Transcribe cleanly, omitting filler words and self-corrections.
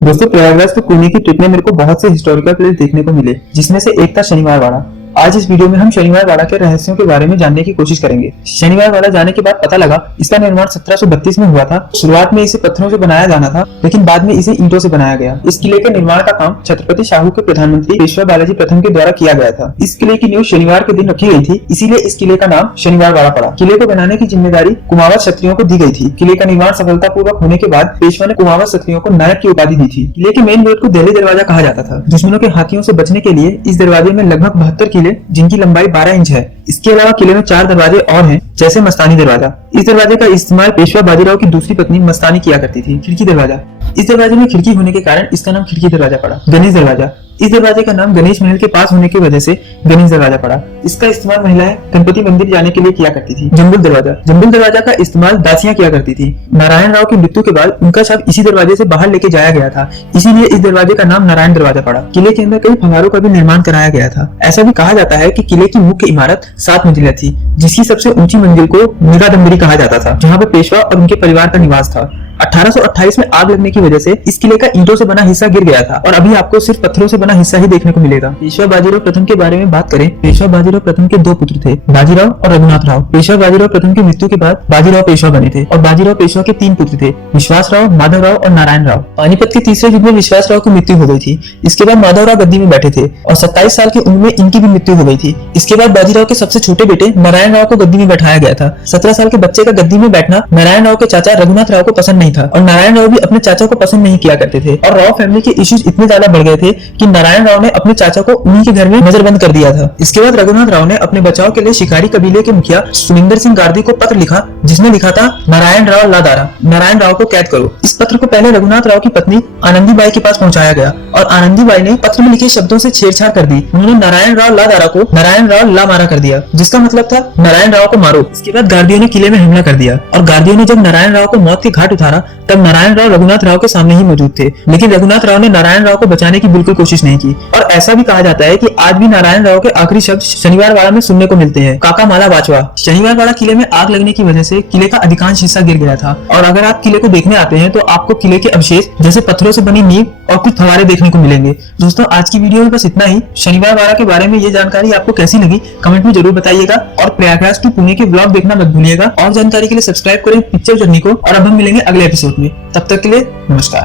दोस्तों, प्रयागराज तो पुणे की ट्रिप में मेरे को बहुत से हिस्टोरिकल प्लेस देखने को मिले, जिसमें से एक था शनिवार वाड़ा। आज इस वीडियो में हम शनिवार वाड़ा के रहस्यों के बारे में जानने की कोशिश करेंगे। शनिवार वाड़ा जाने के बाद पता लगा इसका निर्माण 1732 में हुआ था। शुरुआत में इसे पत्थरों से बनाया जाना था, लेकिन बाद में इसे ईंटों से बनाया गया। इस किले के निर्माण का काम छत्रपति शाहू के प्रधानमंत्री पेशवा बालाजी प्रथम के द्वारा किया गया था। इस किले की नींव शनिवार के दिन रखी गई थी, इसीलिए इस किले का नाम शनिवार वाड़ा पड़ा। किले को बनाने की जिम्मेदारी कुमावत क्षत्रियों को दी गई थी। किले का निर्माण सफलतापूर्वक होने के बाद पेशवा ने कुमावत क्षत्रियों को नायक की उपाधि दी थी। किले के मेन गेट को दिल्ली दरवाजा कहा जाता था। दुश्मनों के हाथियों से बचने के लिए इस दरवाजे में लगभग 72 किले, जिनकी लंबाई 12 इंच है। इसके अलावा किले में 4 दरवाजे और हैं, जैसे मस्तानी दरवाजा। इस दरवाजे का इस्तेमाल पेशवा बाजीराव की दूसरी पत्नी मस्तानी किया करती थी। खिड़की दरवाजा, इस दरवाजे में खिड़की होने के कारण इसका नाम खिड़की दरवाजा पड़ा। गणेश दरवाजा, इस दरवाजे का नाम गणेश महल के पास होने की वजह से गणेश दरवाजा पड़ा। इसका इस्तेमाल महिलाएं गणपति मंदिर जाने के लिए किया करती थी। जंबुल दरवाजा, जंबुल दरवाजा का इस्तेमाल दासियां किया करती थी। नारायण राव की मृत्यु के बाद उनका शव इसी दरवाजे से बाहर लेके जाया गया था, इसीलिए इस दरवाजे का नाम नारायण दरवाजा पड़ा। किले के अंदर कई फव्वारों का भी निर्माण कराया गया था। ऐसा भी कहा जाता है कि किले की मुख्य इमारत 7 मंजिला थी, जिसकी सबसे ऊंची मंजिल को निगादंबरी कहा जाता था, जहाँ पे पेशवा और उनके परिवार का निवास था। 1828 में आग लगने की वजह से इस किले का ईंटों से बना हिस्सा गिर गया था और अभी आपको सिर्फ पत्थरों से बना हिस्सा ही देखने को मिलेगा। पेशवा बाजीराव प्रथम के बारे में बात करें, पेशवा बाजीराव प्रथम के 2 पुत्र थे, बाजीराव और रघुनाथ राव। पेशवा बाजीराव प्रथम की मृत्यु के बाद बाजीराव पेशवा बने थे और बाजीराव पेशवा के 3 पुत्र थे, विश्वास राव, माधव राव और नारायण राव। पानीपत के तीसरे युद्ध में विश्वास राव की मृत्यु हो गई थी। इसके बाद माधव राव गद्दी में बैठे थे और 27 साल की उम्र में इनकी भी मृत्यु हो गई थी। इसके बाद बाजीराव के सबसे छोटे बेटे नारायण राव को गद्दी में बैठाया गया था। 17 साल के बच्चे का गद्दी में बैठना नारायण राव के चाचा रघुनाथ राव को पसंद नहीं था और नारायण राव भी अपने चाचा को पसंद नहीं किया करते थे और राव फैमिली के इश्यूज इतने ज्यादा बढ़ गए थे कि नारायण राव ने अपने चाचा को उन्हीं के घर में नजरबंद कर दिया था। इसके बाद रघुनाथ राव ने अपने बचाव के लिए शिकारी कबीले के मुखिया सुनिंदर सिंह गार्दी को पत्र लिखा, जिसमें लिखा था नारायण राव लादारा, नारायण राव को कैद करो। इस पत्र को पहले रघुनाथ राव की पत्नी आनंदी बाई के पास पहुंचाया गया और आनंदी बाई ने पत्र में लिखे शब्दों से छेड़छाड़ कर दी। उन्होंने नारायण राव लादारा को नारायण राव ला मारा कर दिया, जिसका मतलब था नारायण राव को मारो। इसके बाद गार्दियों ने किले में हमला कर दिया और गार्दियों ने जब नारायण राव को मौत के घाट उतारा, तब नारायण राव रघुनाथ राव के सामने ही मौजूद थे, लेकिन रघुनाथ राव ने नारायण राव को बचाने की बिल्कुल कोशिश नहीं की। और ऐसा भी कहा जाता है कि आज भी नारायण राव के आखिरी शब्द शनिवार वाड़ा में सुनने को मिलते हैं, काका माला बाचवा। शनिवार वाड़ा किले में आग लगने की वजह से किले का अधिकांश हिस्सा गिर गया था और अगर आप किले को देखने आते हैं तो आपको किले के अवशेष जैसे पत्थरों से बनी नींव और कुछ फव्वारे देखने को मिलेंगे। दोस्तों, आज की वीडियो में बस इतना ही। शनिवार वाड़ा के बारे में ये जानकारी आपको कैसी लगी कमेंट में जरूर बताइएगा और प्रयागराज टू पुणे के ब्लॉग देखना मत भूलिएगा। और जानकारी के लिए सब्सक्राइब करें पिक्चर जर्नी को और अब हम मिलेंगे अगले एपिसोड में। तब तक के लिए नमस्कार।